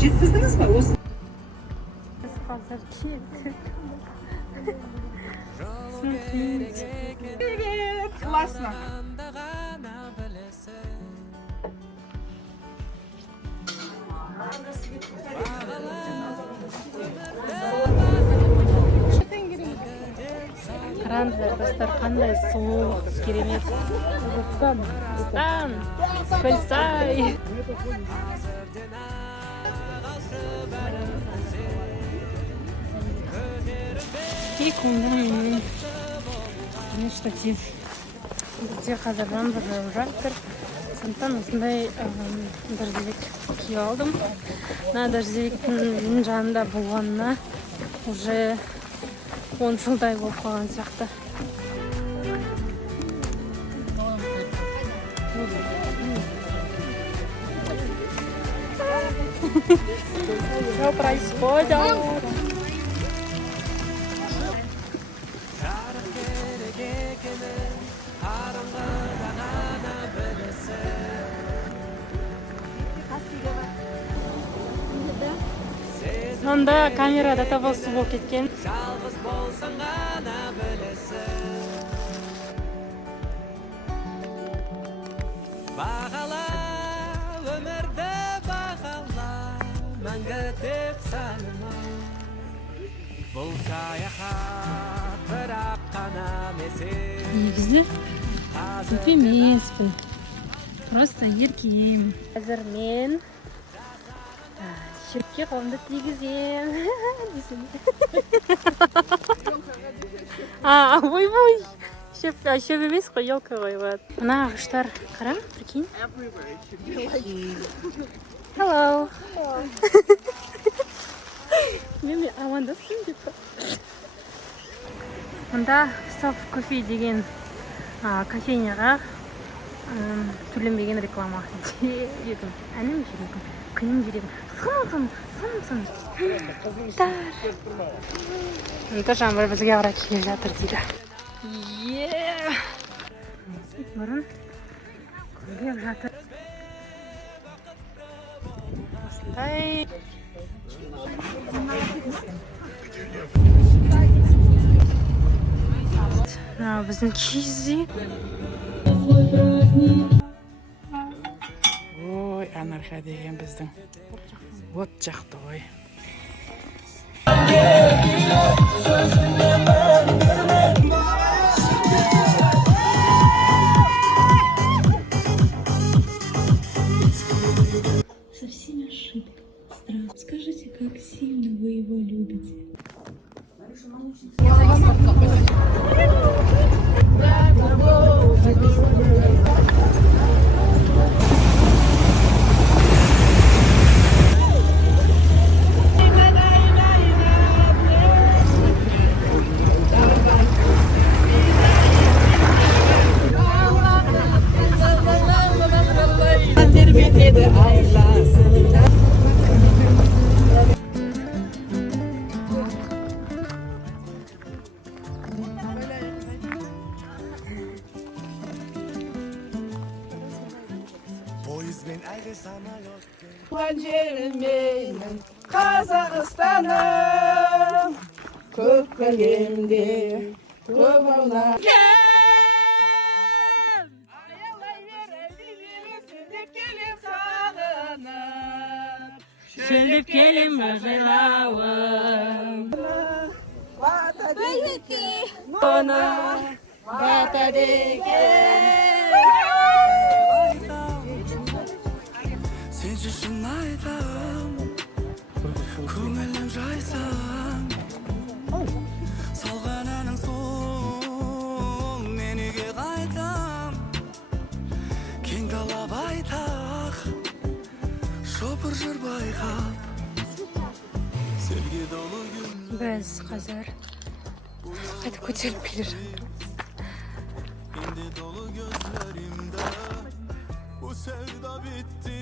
Cilt kızdınız mı? Biz hazır kettik. Evet, классно. Қараңыздар достар, қандай суық, керемет. Қазақстан, Көлсай. Көңілім штатив. Бізде қазір жаңбыр жауып жатыр. Сондықтан осындай дождевик киіп алдым. Мына дождевиктің жанында болғанына уже 10 жылдай болып қалған сияқты. Что происходит? Сонда камерада табылсы болып кеткен. Бағала өмірді бағала, мәңгі деп саныма. Бұл саяхат бірақ қана месел. Негізі көп емеспін. Просто еркем. Қазір мен шепке қолымды тигізем. Ой. Шеп емес қой, елка ғой. Мына ағаштар қара, прикинь. Hello. Мен амандастым деп. Мұнда Soft Coffee деген кофейняға төленбеген реклама едім. Әнім жүрегім, күнім жүрегім. Сын. Мұнда жаңбыр бізге қарай келіп жатыр дейді. Бұрын көргеп жатыр. Осындай. Біздің киізде. Ой, анарха деген біздің. Вот жақты ой. Совсем ошибка. Страх. Скажите, как сильно вы его любите? Туған жерім менің Қазақстаным, көп көлемде көп ауна. Шөлдеп келем жайлауым. Оны бата деген. Сенші шын айтам, көңілім жайсам. Салған әнің сол, мен үйге қайтам. Кең дала байтақ, шопыр жүр байқап. Sevgi dolu gün. Біз қазір қайтып көтеріліп келе жатырмыз. İndi dolu gözlerimde, bu sevda bitti.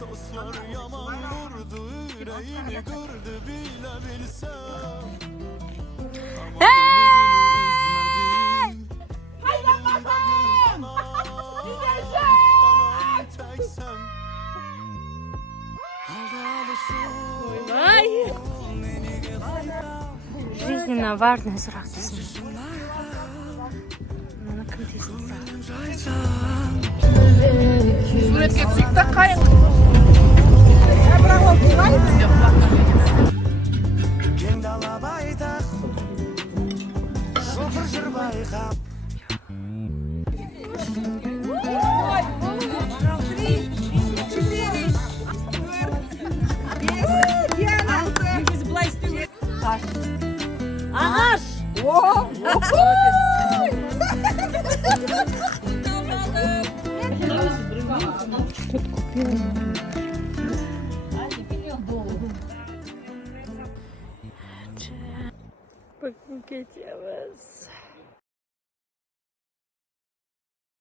Dostlar yaman vurdu, yüreğimi kırdı bile bilsem. Жизненно важный срок. Bana kıntısın. Суретке түсейік та қайық. кең дала байтақ соқыр жыр байқап Bugün gidiyoruz.